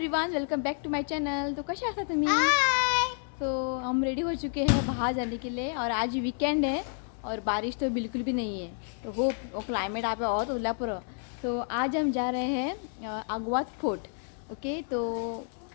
Everyone, welcome back to my channel. तो कशा आसा तुम्ही? तो हम रेडी हो चुके हैं बाहर जाने के लिए और आज वीकेंड है और बारिश तो बिल्कुल भी नहीं है। तो वो क्लाइमेट आप बहुत उल्लापुर। तो आज हम जा रहे हैं आग्वाद फोर्ट। ओके, तो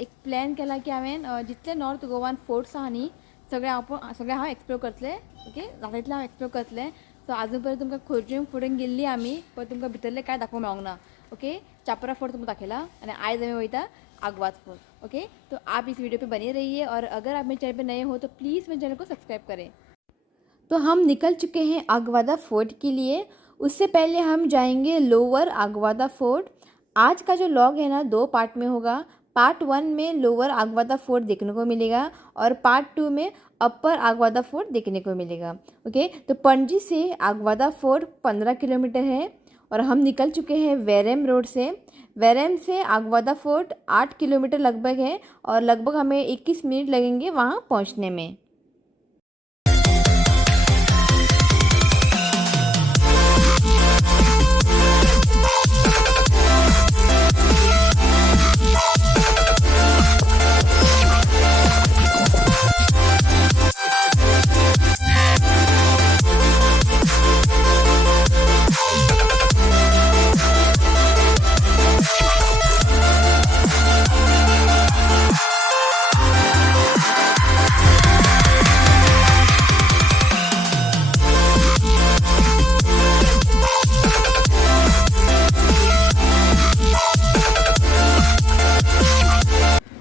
एक प्लॅन केला की हांवें जितले नॉर्थ गोवान फोर्ट्स आहा न्ही सगळे हांव एक्सप्लोर करतले। ओके, जाता हांव एक्सप्लोर करतले। सो आजून पर्यंत तुमकां खंयच्यो फुडें गेल्ली आमी पण तुमकां भितरले कांय दाखोवंक मेळोंक ना। ओके, चापरा फोर्ट तुमको दाखयला और आज हमें वहीता आग्वाद फोर्ट। ओके, तो आप इस वीडियो पे बने रहिए और अगर आप मेरे चैनल पे नए हो तो प्लीज़ मेरे चैनल को सब्सक्राइब करें। तो हम निकल चुके हैं आग्वादा फोर्ट के लिए। उससे पहले हम जाएंगे लोअर आग्वादा फोर्ट। आज का जो लॉग है ना 2 पार्ट में होगा। पार्ट 1 में लोअर आग्वादा फोर्ट देखने को मिलेगा और पार्ट 2 में अपर आग्वादा फोर्ट देखने को मिलेगा। ओके, तो पणजी से आग्वादा फोर्ट 15 किलोमीटर है और हम निकल चुके हैं वेरेम रोड से। वेरेम से आग्वादा फोर्ट 8 किलोमीटर लगभग है और लगभग हमें 21 मिनट लगेंगे वहाँ पहुँचने में।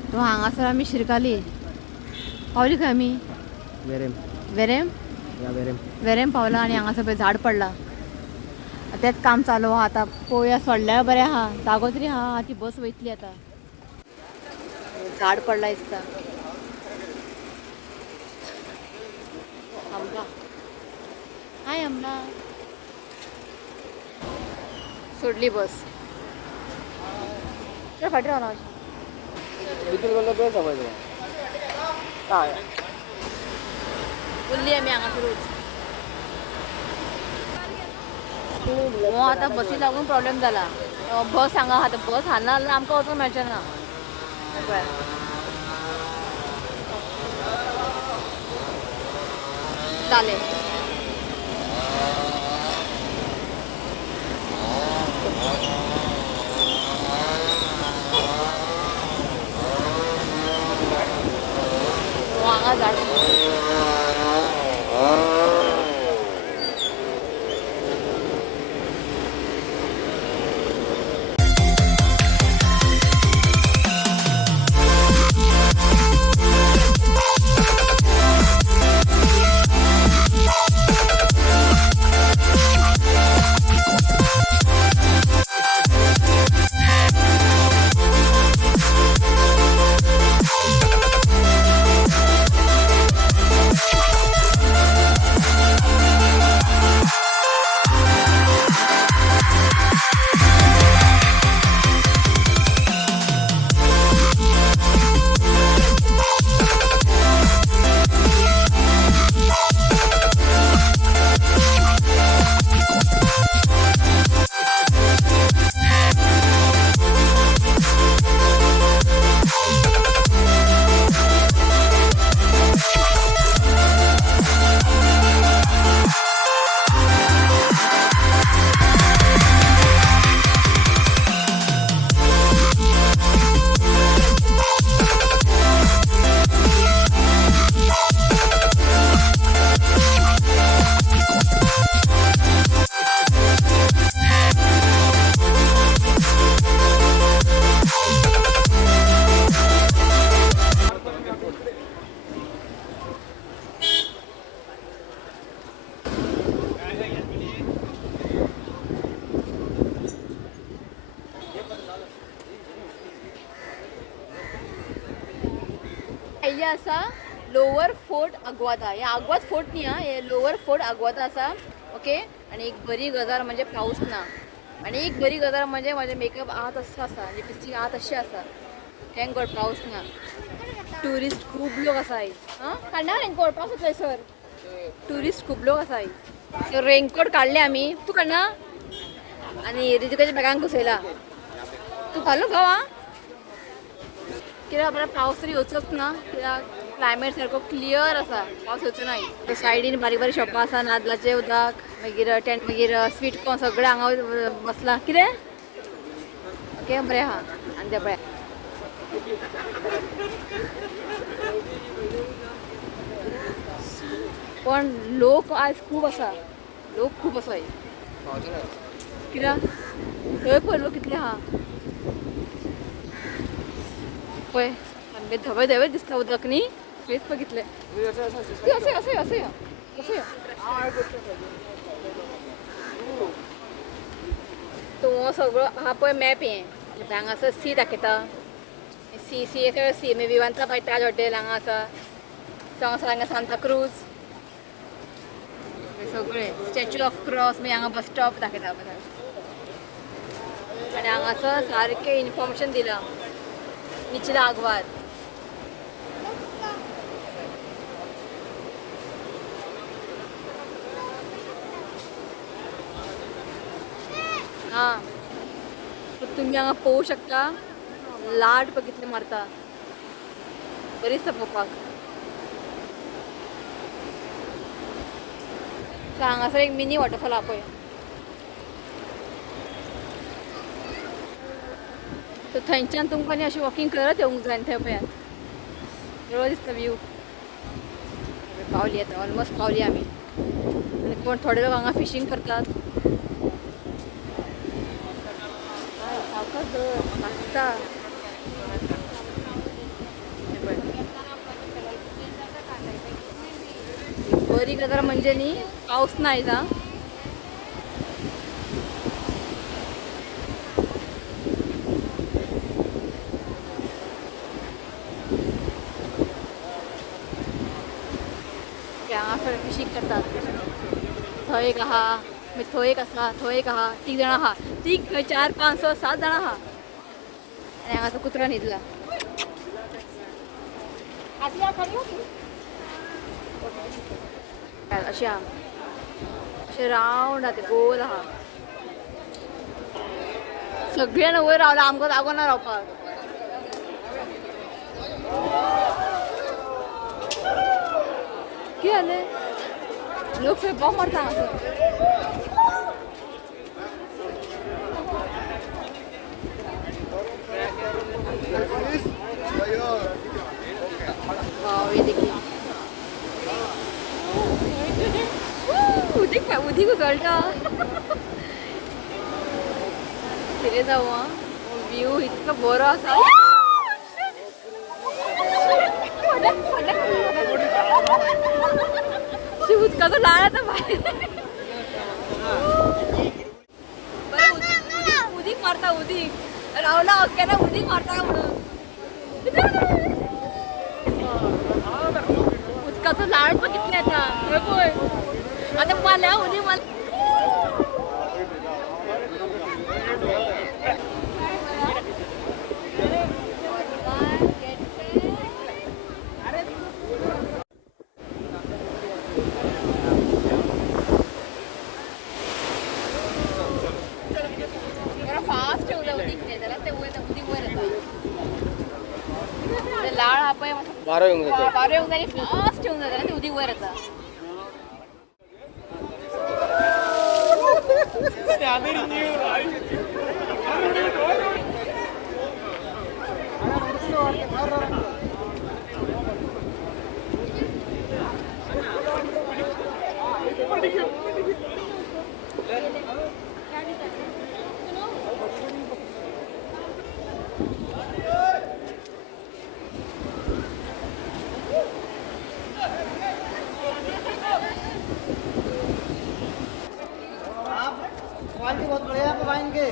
तो हांगासर आमी शिरकाली पावली खंय आमी वेरेम वेरेम या वेरेम वेरेम पावला आणि हांगासर पळय झाड पडला। तेच काम चालू आहा। आता पळोवया सोडल्यार बरें आहा, जागो तरी आहा। ती बस वयतली आता। झाड पडला दिसता। आमला हाय आमला सोडली बस। तर फाटी रावना इथून बोललो बेस समजलो काय उरली आमी हांगासरूच। हो आता बसी लागून प्रॉब्लेम जाला। बस हांगा आहा, बस हालना जाल्यार आमकां वचूंक मेळचें ना। जालें। हांगा झाड आयिल्ले आसा लोअर फोर्ट आग्वादा। हे आग्वाद फोर्ट न्ही हा, हे लोअर फोर्ट आग्वादा आसा। ओके, आणि एक बरी गजाल म्हणजे पाऊस ना आणि एक बरी गजाल म्हणजे माझे मेकअप आहा तसो आसा, लिपस्टिक आहा तशी आसा। थँक गॉड पाऊस ना। टुरिस्ट खूप लोक आसा आयज। हां, काडना रेनकोट, पावस येतलो सर। टुरिस्ट खूप लोक आसा आयज। सो रेनकोट काडले आमी। तू काडना? आणि रितिकाच्या बॅगान घुसयला। तू घालू गावा कित्याक आपल्याला पावस तरी येवचोच ना कित्याक क्लायमेट सारको क्लियर आसा पावस येवचो ना सायडीन बारीक बारीक शॉपां आसा नाल्लाचें उदक मागीर टेंट मागीर स्वीट कॉर्न सगळें हांगा बसलां कितें ओके बरें आहा आनी तें पळय पण लोक आज खूब आसा हय कित्याक थंय पळय लोक कितले आहा पळय सामकें धबे धबे दिसता उदक न्ही प्लेस पळय कितले असो यो तो हो सगळो आहा पळय मॅप हें हांगासर सी दाखयता सी मे विवांता पळय ताज हॉटेल हांगा आसा हांगा सांता क्रूज सगळे स्टॅच्यू ऑफ क्रॉस मागीर हांगा बस स्टॉप दाखयता आनी हांगासर सारकें इन्फॉर्मेशन दिलां निचला आग्वाद हां सो तुमी हांगा पळोवं शकता लाट पळय कितले मारता बरी दिसता पळोवपाक सो हांगासर एक मिनी वॉटरफॉल आहा पळय सो थंयच्यान तुमकां न्ही अशें वॉकिंग करत येवंक जाय थंय पळयात बरो दिसता व्यू पावली आतां ऑलमोस्ट पावली आमी आनी कोण थोडे लोक हांगा फिशींग करतात लागता बरी गजाल म्हणजे न्ही पावस ना आयजा हांगा फिशींग करतात थंय एक आहा मागीर थंय एक आसा थंय एक आहा 3 जाणां आहा 3 4 5 6 7 जाणां आहा आनी हांगासर कुत्रो न्हिदला अशें आहा अशें रावंड आहा तें गोल आहा सगळीं जाणां वयर रावला आमकां जागो ना रावपाक कितें जालें लोक थंय बोंब मारता हांगासर वाव ये देखिए उदीक उसळटा कितें जावं आं व्यू इतलो बरो आसा उदकाचो लाळ येता भायर उदीक मारता उदीक रावला केन्ना उदीक मारता म्हणून उदकाचो लाळ पण कितले येता पळय आतां मारल्या उदीक मार फास्ट ठेवलं उदीक नाही त्याला ते उदीक वर येतं लाळ हा पळय वारो येवंक जाय वारो येवंक जाय फास्ट ठेवूंक जाय जाल्यार ते उदीक वर येता क्वालिटी बहुत बढ़िया है वाइन के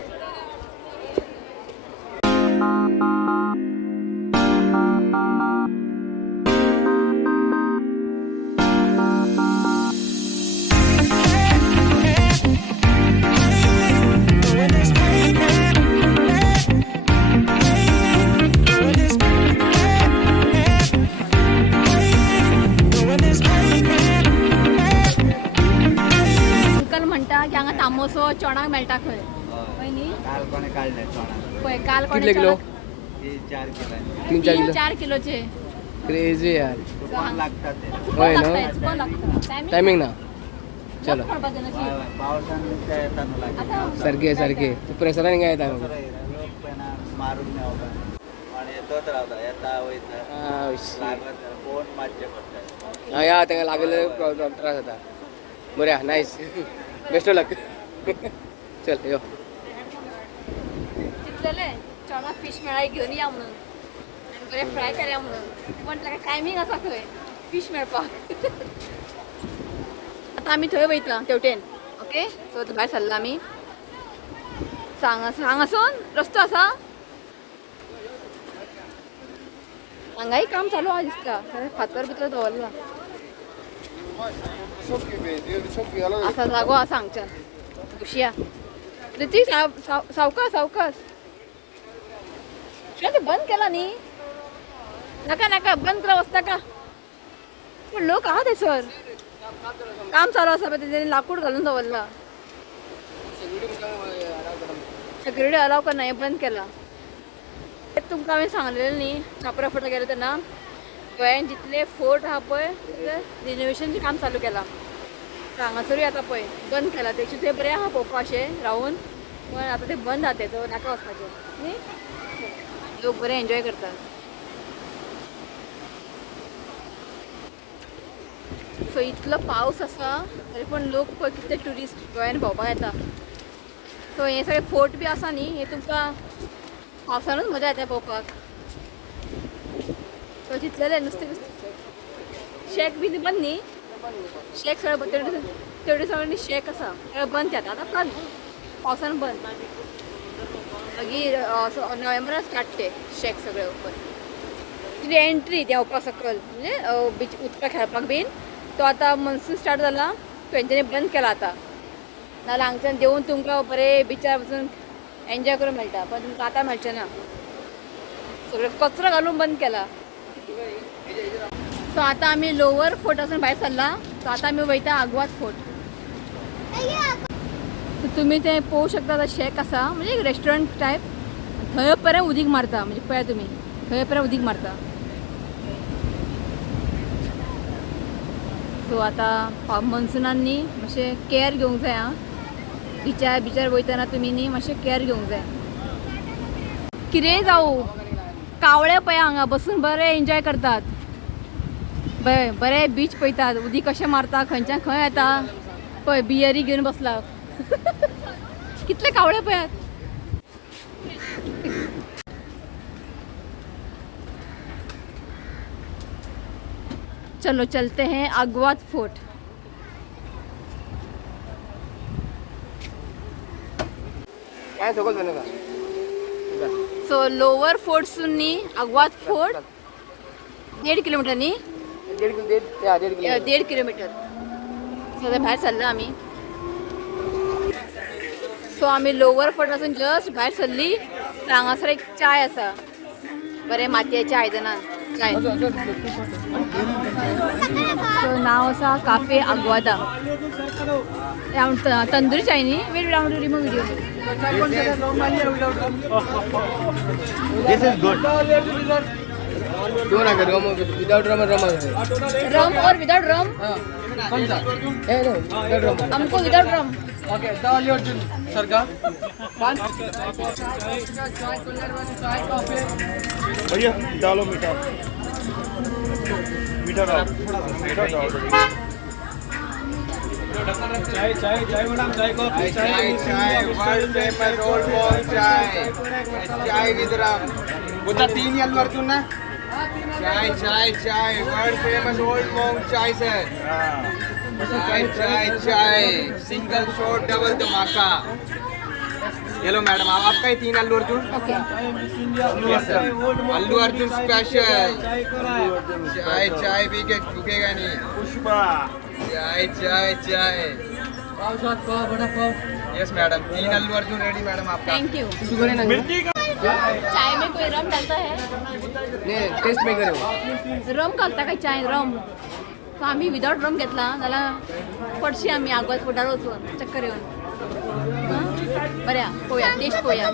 अंकल म्हणटा की हांगा तामोसो चोणाक मेळटा खंय न्ही काल कोणे काढले चोणा पळय काल कितले किलो? तीन चार किलो 4 किलोचे क्रेझी यार चुकून होय ना? लागतंय, चुकून लागतं. टायमिंग ना चलो लवकर बदलण्याची. आता सारखे सारखे तू प्रेसराने काय येतात मारून नाही होता आणि येतोच राहता येता वयता कोण माझे पडतात हा या त्यांना लागलेलं त्रास होता बऱ्या नाईस बेस्ट लक चल यो चितलेले चणा फिश मेळाय घेऊन या म्हणून आणि बरे फ्राय करूया म्हणून म्हटलं काय टायमिंग असा खंय फिश मेळपाक आता आम्ही थंय वयता तेवटेन ओके सो भायर सरला आमी हांगासून रस्तो आसा हांगाय काम चालू आहा दिसता फातर बितर दवरला असा जागो आसा हांगच्यान दुशिया ती सावकास सावकास ते बंद केला न्ही नाका नाका बंद करा वचता का पूण लोक आहा थंयसर काम चालू आसा पळय तेजेनी लाकूड घालून दवरला सिक्युरिटी अलाव करना हें बंद केला तुमकां हांवें सांगलेलें न्ही चापरा फोर्टाक गेले तेन्ना गोंयान जितले फोर्ट आहा पळय रिनोवेशनचें काम चालू केलां हांगासरूय आतां पळय बंद केला तेचे ते बरें आहा पळोवपा अशें रावून पण आतां ते बंद आहा ते नाका वचपाचें न्ही लोक बरे एन्जॉय करतात सो इतलो पावस आसा तरी पण लोक पळय कितले ट्युरिस्ट गोंयान भोंवपाक येता सो हे सगळे फोर्ट बी आसा न्ही हे तुमकां पावसानूच मजा येता पळोवपाक सो चितलेलें नुस्तें शेक बी बंद न्ही शेक सगळे तेवढे सगळे शेक आसा सगळे बंद जाता आतां बंद पावसान बंद मागीर नोव्हेंबरान स्टार्ट ते शेक सगळे ओपन तुजी एंट्री देंवपा सकयल म्हणजे बीच उदकाक खेळपाक बीन तो आतां मन्सून स्टार्ट जाला तेंच्यांनी बंद केला आतां नाल्यार हांगच्यान देंवून तुमकां बरें बिचार वचून एन्जॉय करूंक मेळटा पण तुमकां आतां मेळचें ना सगळो कचरो घालून बंद केला सो आतां आमी लोवर फोर्ट वचून भायर सरला सो आतां आमी वयता आग्वाद फोर्ट तुमी ते पळोवंक शकता शेक आसा म्हणजे एक रेस्टॉरंट टायप थंय पर्यंत उदीक मारता म्हणजे पळया तुमी थंय पर्यंत उदीक मारता सो आतां मन्सुनान न्ही मातशें केअर घेवंक जाय आं बिचार वयतना तुमी न्ही मातशें केअर घेवंक जाय कितेंय जावं कावळे पळया हांगा बसून बरे एन्जॉय करतात बरे बीच पळयतात उदीक कशें मारता खंयच्यान खंय येता पळय बियरी घेवन बसला कितले कावळे पळयात चलो चलते हैं आग्वाद फोर्ट काय सगळं झालं का सो लोअर फोर्ट सून न्ही आग्वाद फोर्ट 1.5 किलोमीटर न्ही 1.5 किलोमीटर सो भायर सरला आमी सो आमी लोवर फोर्ट वचून जस्ट भायर सरली हांगासर एक चाय आसा बरें मातयेच्या आयदनान चाय सो नांव आसा काफे आग्वादा तंदुरी चाय न्ही वेट रावंड remove video this is good दोन अगर रम विदाउट रम रम और विदाउट रम कौन सा ए नो विदाउट रम हमको विदाउट रम ओके दाल अर्जुन सरगा पांच भैया डालो मीठा मीठा डालो मीठा डालो चाय चाय चाय मैडम चाय कॉफी चाय चाय वर्ल्ड फेमस ओल्ड मॉन्क चाय चाय विद रम बोलता 3 यल वर्तून ना चाय चाय चाय वर्ल्ड फेमस ओल्ड मॉन्क चाय सर चाय चाय चाय सिंगल शॉट डबल धमाका हेलो मैडम आपका ही 3 अल्लू अर्जुन ओके अल्लू अर्जुन स्पेशल चाय चाय भी के रुकेगा नहीं पुष्पा चाय चाय चाय पाव शॉट पाव बड़ा पाव yes madam 3 Allu Arjun ready madam आपका थैंक यू सुगरे ना मिर्ची का चाय में कोई रम डालता है ने टेस्ट मेकर हो रम घालता काय चाय रम सो आम्ही विदाउट रम घेतला जाल्यार पडशी आम्ही आग्वाद फोर्टार वचून चक्कर येवन बऱ्या पळोवया टेस्ट पळोवया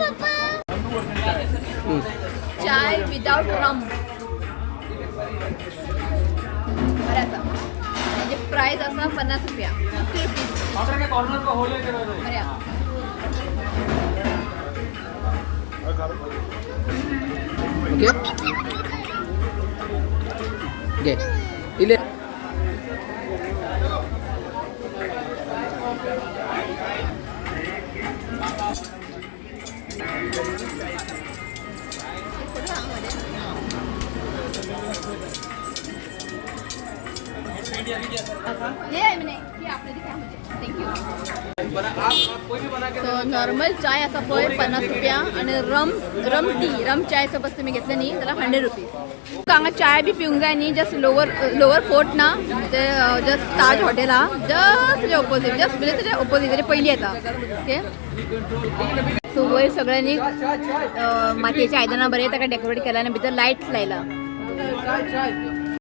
चाय विदाउट रम बऱ्याचा म्हणजे प्राइस असा 50 रुपया 50 रुपीज बऱ्या ओके घे इले ये आहे म्हणे की आपल्या तिथे आहे थँक्यू सो नॉर्मल चाय असा पळय 50 रुपया आणि रम चाय सोबत तुम्ही घेतलं न्ही त्याला 100 रुपीज हांगा चाय बी पिवंक जाय न्ही जस्ट लोवर फोर्ट ना ते जस्ट ताज हॉटेल हा जस्ट तेच्या ऑपोजीट जस्ट म्हणजे तेच्या ऑपोजीट तेच्या पयलीं येता ओके सो वयर सगळ्यांनी मातयेच्या आयदनां बरें ताका डेकोरेट केला आनी भितर लायट्स लायला